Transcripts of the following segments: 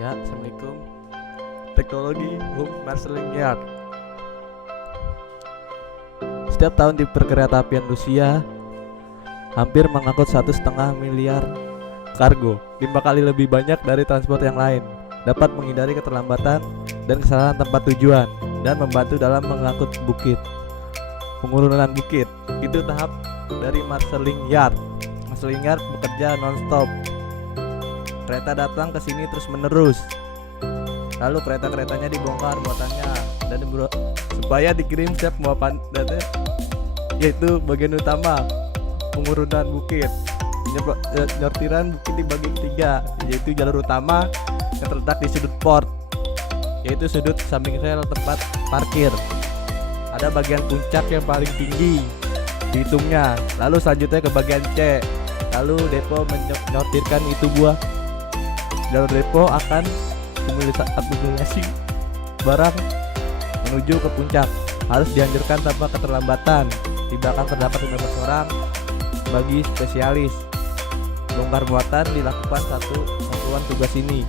Ya, Assalamualaikum. Teknologi Home Marshalling Yard. Setiap tahun di perkereta apian Rusia hampir mengangkut 1,5 miliar kargo, 5 kali lebih banyak dari transport yang lain. Dapat menghindari keterlambatan dan kesalahan tempat tujuan dan membantu dalam mengangkut pengurunan bukit. Itu tahap dari Marshalling Yard. Marshalling Yard bekerja non-stop. Kereta datang ke sini terus menerus. Lalu kereta-keretanya dibongkar muatannya dan supaya dikirim siap muatan datanya, yaitu bagian utama pengurunan bukit. Nyortiran bukit dibagi ketiga, yaitu jalur utama yang terletak di sudut port, yaitu sudut samping rel tempat parkir. Ada bagian puncak yang paling tinggi dihitungnya. Lalu selanjutnya ke bagian C. Lalu depo menyortirkan itu buah. Jalur depo akan akumulasi barang menuju ke puncak. Harus dianjurkan tanpa keterlambatan. Di belakang terdapat 15 orang bagi spesialis. Bongkar muatan dilakukan satu satuan tugas ini.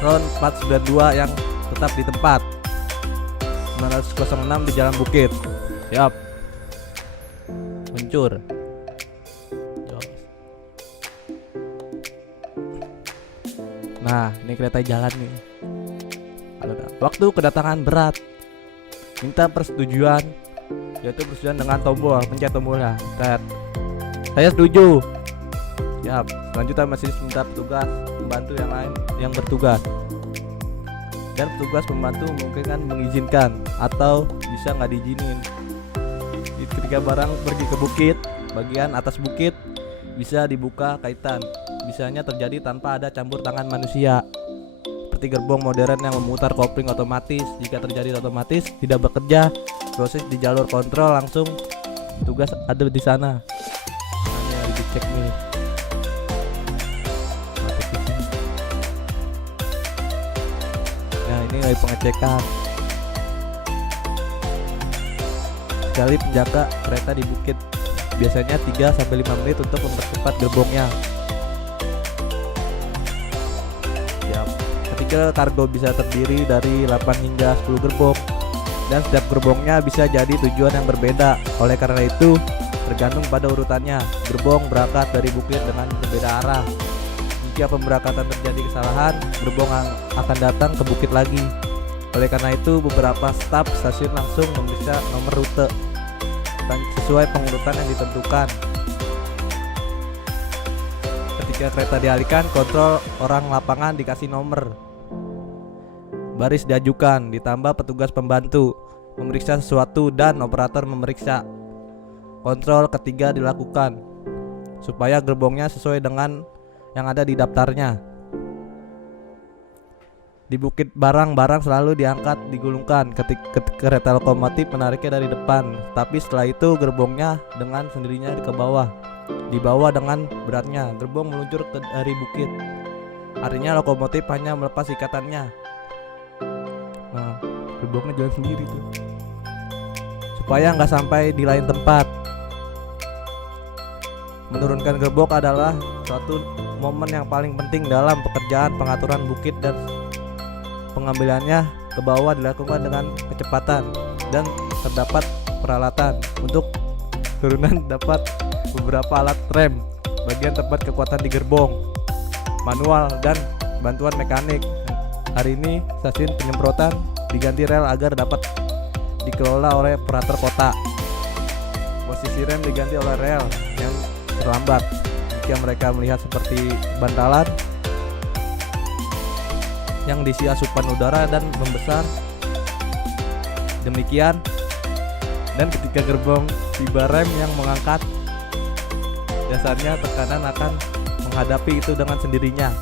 Ron 492 yang tetap di tempat. 906 di Jalan Bukit. Siap. Meluncur. Nah, ini kereta jalan nih. Waktu kedatangan berat. Minta persetujuan, yaitu persetujuan dengan tombol, pencet tombolnya. Saya setuju. Siap. Selanjutnya masih minta petugas membantu yang lain yang bertugas. Dan petugas membantu mungkin mengizinkan atau bisa nggak diizinin. Ketika barang pergi ke bukit, bagian atas bukit bisa dibuka kaitan. Bisanya terjadi tanpa ada campur tangan manusia. Seperti gerbong modern yang memutar kopling otomatis. Jika terjadi otomatis tidak bekerja, proses di jalur kontrol langsung tugas ada di sana. Hanya dicek nih. Nah, ini lagi pengecekan. Sekali penjaga kereta di bukit biasanya 3-5 menit untuk mempercepat gerbongnya. Ketika kargo bisa terdiri dari 8 hingga 10 gerbong dan setiap gerbongnya bisa jadi tujuan yang berbeda. Oleh karena itu tergantung pada urutannya. Gerbong berangkat dari bukit dengan berbeda arah. Jika pemberangkatan terjadi kesalahan, gerbong akan datang ke bukit lagi. Oleh karena itu beberapa staf stasiun langsung memeriksa nomor rute dan sesuai pengurutan yang ditentukan. Ketika kereta dialihkan, kontrol orang lapangan dikasih nomor. Baris diajukan, ditambah petugas pembantu memeriksa sesuatu dan operator memeriksa. Kontrol ketiga dilakukan supaya gerbongnya sesuai dengan yang ada di daftarnya. Di bukit barang-barang selalu diangkat, digulungkan ketika kereta lokomotif menariknya dari depan. Tapi setelah itu gerbongnya dengan sendirinya ke bawah. Dibawa dengan beratnya. Gerbong meluncur dari bukit. Artinya lokomotif hanya melepas ikatannya. Nah, gerbongnya jalan sendiri tuh, supaya nggak sampai di lain tempat. Menurunkan gerbong adalah suatu momen yang paling penting dalam pekerjaan pengaturan bukit dan pengambilannya ke bawah dilakukan dengan kecepatan dan terdapat peralatan untuk turunan. Dapat beberapa alat rem, bagian tempat kekuatan di gerbong, manual dan bantuan mekanik. Hari ini stasiun penyemprotan diganti rel agar dapat dikelola oleh operator kota. Posisi rem diganti oleh rel yang terlambat jika mereka melihat seperti bantalan yang diisi asupan udara dan membesar. Demikian, dan ketika gerbong tiba rem yang mengangkat, dasarnya tekanan akan menghadapi itu dengan sendirinya.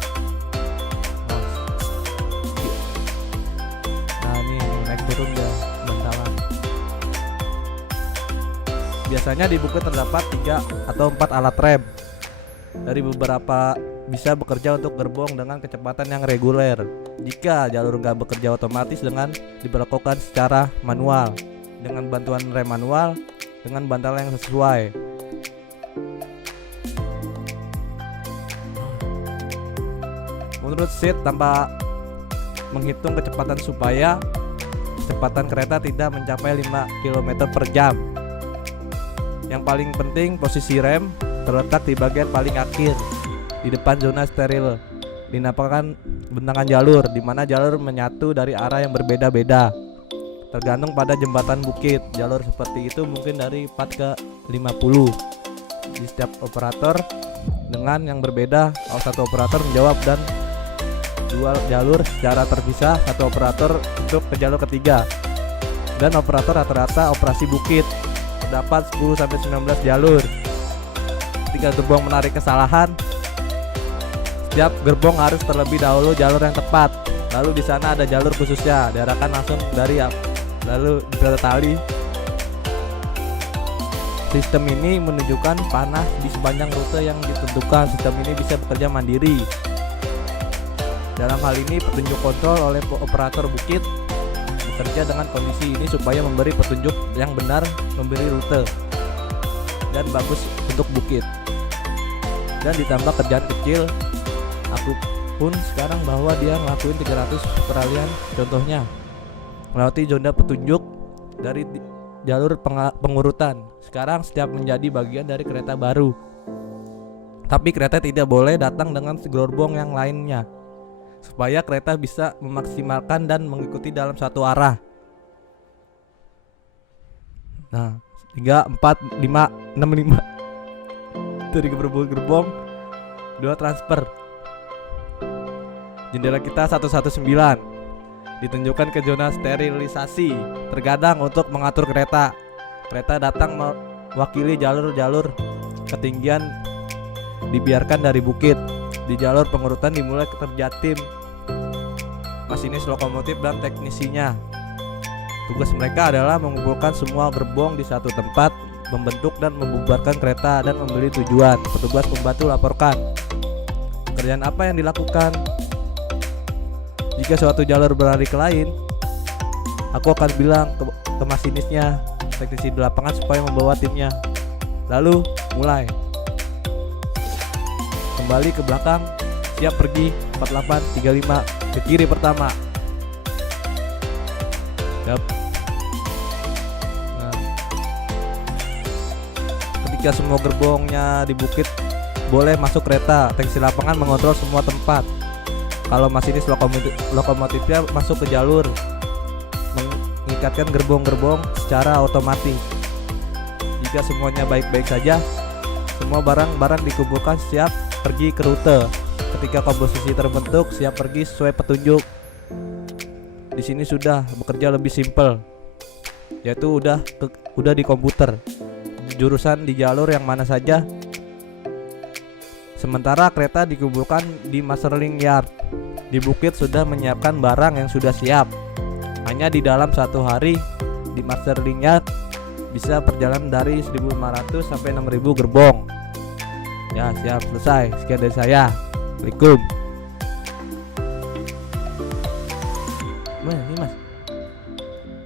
Nah, ini naik turun ya bantalan. Biasanya di bukit terdapat 3 atau 4 alat rem. Dari beberapa bisa bekerja untuk gerbong dengan kecepatan yang reguler. Jika jalur nggak bekerja otomatis dengan diberlakukan secara manual dengan bantuan rem manual dengan bantalan yang sesuai. menurut Sid tanpa menghitung kecepatan supaya kecepatan kereta tidak mencapai 5 km per jam. Yang paling penting, posisi rem terletak di bagian paling akhir di depan zona steril. Dinamakan bentangan jalur, di mana jalur menyatu dari arah yang berbeda-beda tergantung pada jembatan bukit. Jalur seperti itu mungkin dari 4 ke 50 di setiap operator dengan yang berbeda. Kalau satu operator menjawab dan dua jalur secara terpisah, satu operator untuk ke jalur ketiga. Dan operator rata-rata operasi bukit terdapat 10-19 jalur. Ketika gerbong menarik kesalahan, setiap gerbong harus terlebih dahulu jalur yang tepat. Lalu di sana ada jalur khususnya, diarahkan langsung dari lalu di tali. Sistem ini menunjukkan panah di sepanjang rute yang ditentukan. Sistem ini bisa bekerja mandiri. Dalam hal ini petunjuk kontrol oleh operator bukit bekerja dengan kondisi ini supaya memberi petunjuk yang benar, memberi rute dan bagus untuk bukit. Dan ditambah kerjaan kecil, aku pun sekarang bahwa dia ngelakuin 300 peralihan, contohnya melewati zona petunjuk dari jalur pengurutan. Sekarang setiap menjadi bagian dari kereta baru. Tapi kereta tidak boleh datang dengan gerbong yang lainnya, supaya kereta bisa memaksimalkan dan mengikuti dalam satu arah. Nah, 3, 4, 5, 6, 5 dari gerbong 2 transfer. Jendela kita 119 ditunjukkan ke zona sterilisasi, terkadang untuk mengatur kereta. Kereta datang mewakili jalur-jalur ketinggian dibiarkan dari bukit. Di jalur pengurutan dimulai kerja tim masinis lokomotif dan teknisinya. Tugas mereka adalah mengumpulkan semua gerbong di satu tempat, membentuk dan membubarkan kereta dan memberi tujuan. Petugas pembantu laporkan pekerjaan apa yang dilakukan. Jika suatu jalur berlari ke lain, aku akan bilang ke masinisnya, teknisi di lapangan supaya membawa timnya. Lalu mulai kembali ke belakang, siap pergi 4835 ke kiri pertama. Yap. Nah, ketika semua gerbongnya di bukit boleh masuk kereta, teknisi lapangan mengontrol semua tempat. Kalau masinis lokomotifnya masuk ke jalur, mengikatkan gerbong-gerbong secara otomatis. Jika semuanya baik-baik saja, semua barang-barang dikumpulkan siap pergi ke rute. Ketika komposisi terbentuk, siap pergi sesuai petunjuk. Di sini sudah bekerja lebih simpel, yaitu udah di komputer, jurusan di jalur yang mana saja. Sementara kereta dikumpulkan di Masterling Yard. Di bukit sudah menyiapkan barang yang sudah siap. Hanya di dalam satu hari di Masterling Yard bisa perjalanan dari 1.500 sampai 6.000 gerbong. Ya, siap, selesai. Sekian dari saya. Assalamualaikum.